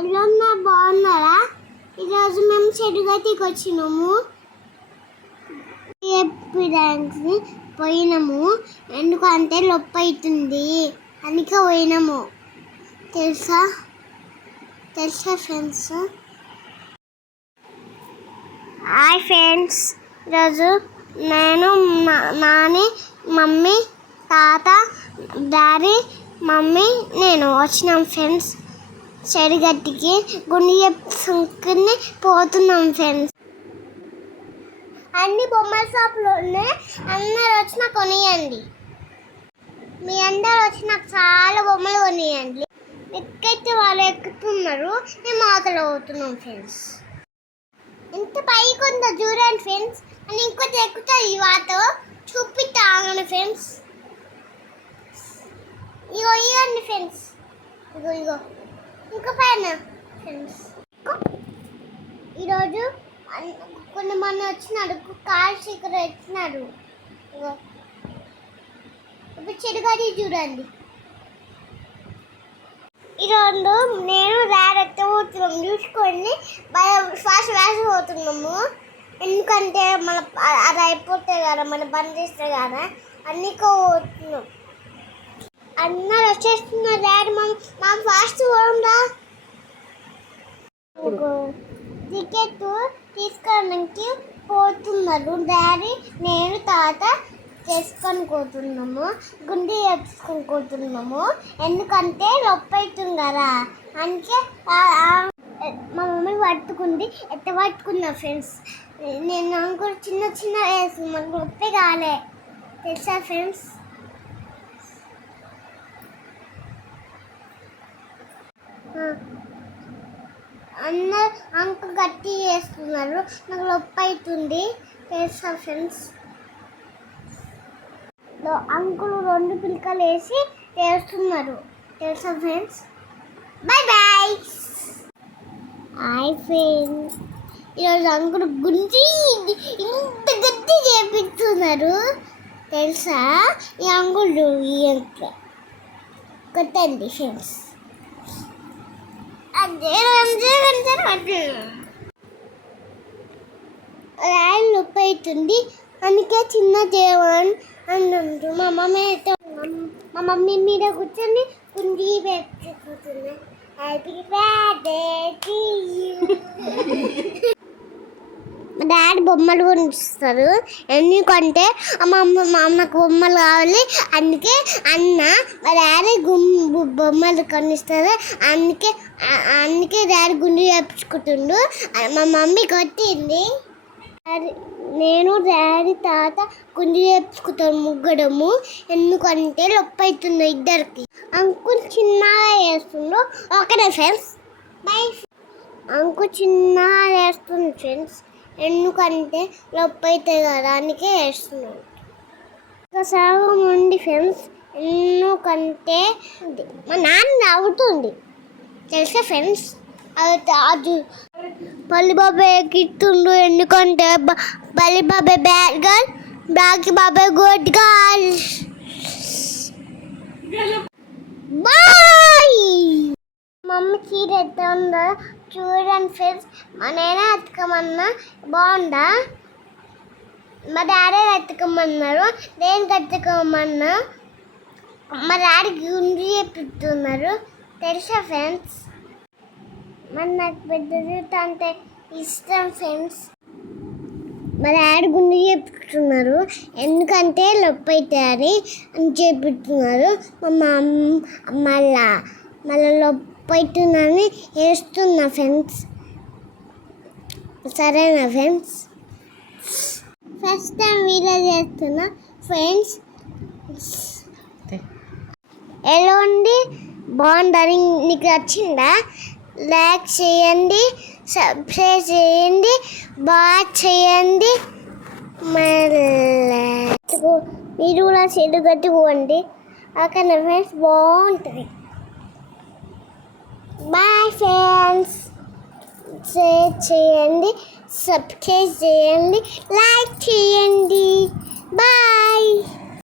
ఎలా బాగున్నారా? ఈరోజు మేము చెడుగతికి వచ్చినాము. ఎప్పుడానికి పోయినాము. ఎందుకంటే లొప్ప అవుతుంది అందుకే పోయినాము. తెలుసా? తెలుసా ఫ్రెండ్స్? Hi friends. ఈరోజు నేను నాని మమ్మీ తాత డాడీ మమ్మీ నేను వచ్చినాం ఫ్రెండ్స్. చెడుగట్టికి గుండి చెప్పుకుని పోతున్నాం ఫ్రెండ్స్ అన్ని బొమ్మల షాపులు ఉన్నాయి అందరు వచ్చి నాకు కొనియండి. మీ అందరు వచ్చి నాకు చాలా బొమ్మలు కొనియండి. ఎక్కైతే వాళ్ళు ఎక్కుతున్నారు మేము మాతలు అవుతున్నాం ఫ్రెండ్స్ ఎంత పైకి ఉందో చూడండి ఫ్రెండ్స్ అని ఇంకొంచెం ఎక్కుతుంది ఈ వాత చూపిస్తాను ఫ్రెండ్స్ ఇగో ఇవ్వండి ఫ్రెండ్స్ ఇగో ఇగో. ఇంకా పైన. ఫ్రెండ్స్ ఈరోజు కొన్ని మొన్న వచ్చినాడు కార్ శిఖర్ వచ్చినాడు ఇప్పుడు చెడుగది చూడండి. ఈరోజు నేను ర్యాడ్ పోతున్నాం. చూసుకొని శ్వాస శ్వాస పోతున్నాము. ఎందుకంటే మన అది అయిపోతే కదా మన బంద్ చేస్తే కదా అన్నీ పోతున్నాం. అందరు వచ్చేస్తున్నారు డాడీ మా మా ఫాస్ట్ పోండా. టికెట్ తీసుకోవడానికి పోతున్నారు డాడీ. నేను తాత చేసుకొని పోతున్నాము గుండె చేసుకొని పోతున్నాము. ఎందుకంటే నొప్పి అవుతుంది కదా. అందుకే మా మమ్మీ పట్టుకుంది ఎట్ట పట్టుకున్నా ఫ్రెండ్స్. నేను నాకు చిన్న చిన్న వేసు మాకు నొప్పి కాలే. తెలుసా ఫ్రెండ్స్? అందరు అంక గట్టి చేస్తున్నారు. నాకు నొప్పి అవుతుంది. తెలుసా ఫ్రెండ్స్. అంకులు రెండు పిలకలు వేసి చేస్తున్నారు. తెలుసా friends. Bye bye. Hi friends. ఈరోజు అంకులు గుంజి ఇంత గట్టి చేపిస్తున్నారు. తెలుసా? ఈ అంకులు ఈ అంక కొట్టండి ఫ్రెండ్స్. రాయలు నొప్పి అవుతుంది అందుకే చిన్న దేవన్ అన్నంటు మా మమ్మీ అయితే మా మమ్మీ మీద కూర్చొని కుండి పెట్టుకుంటుంది. హ్యాపీ బర్త్డే టు మా డాడీ బొమ్మలు కొనిస్తారు ఎందుకంటే మా అమ్మ మా అమ్మకు బొమ్మలు కావాలి. అందుకే అన్న మా డాడీ గుమ్ బొమ్మలు కొనిస్తారు. అందుకే అందుకే డాడీ గుండు చేపించుకుంటుండు. మా మమ్మీ కొట్టింది. నేను డాడీ తాత గుండు చేపించుకుంటాను ముగ్గడము. ఎందుకంటే నొప్పి అవుతుంది ఇద్దరికి. అంకుల్ చిన్నగా చేస్తుండు. ఒకటే ఫ్రెండ్స్? బై అంకు చిన్నగా వేస్తుంది ఫ్రెండ్స్. ఎందుకంటే నొప్పి కదా అందుకే వేస్తున్నాను సగం ఉంది ఫ్రెండ్స్ ఎందుకంటే మా నాన్న నవ్వుతుంది. తెలుసా ఫ్రెండ్స్? అది అది పల్లి బాబాయ్ ఎక్కిస్తుండు ఎందుకంటే బ- బాబాయ్ బ్యాడ్ గర్ల్ బ్లాక్ బాబాయ్ గుడ్ గర్ల్ బాయ్ మమ్మీ బాగుందా చూడండి ఫ్రెండ్స్. మా నాన్న ఎత్తుకోమన్నా. బాగుందా? మా డాడీ ఎత్తుకోమన్నారు. నేను కట్టుకోమన్నా మా డాడీ గుండి చెప్తున్నారు తెలుసా ఫ్రెండ్స్? మరి నాకు పెద్ద జుట్టు అంటే ఇష్టం ఫ్రెండ్స్. మా డాడీ గుండు చెప్తున్నారు ఎందుకంటే నొప్పి అని చెప్తున్నారు మా అమ్మ మళ్ళా మళ్ళీ లొప్ప అవుతుందని వేస్తున్నా ఫ్రెండ్స్. సరేనా ఫ్రెండ్స్? ఫస్ట్ టైం వీడియో చేస్తున్నా ఫ్రెండ్స్. ఎలా ఉంది బాగుందని నీకు నచ్చిందా? లైక్ చేయండి సబ్స్క్రైబ్ చేయండి బాగా చేయండి. మళ్ళీ మీరు కూడా చెడు కట్టుకోండి. అక్కడ ఫ్రెండ్స్? బాగుంటుంది. బాయ్ ఫ్రెండ్స్ షేర్ చేయండి సబ్స్క్రైబ్ చేయండి లైక్ చేయండి బాయ్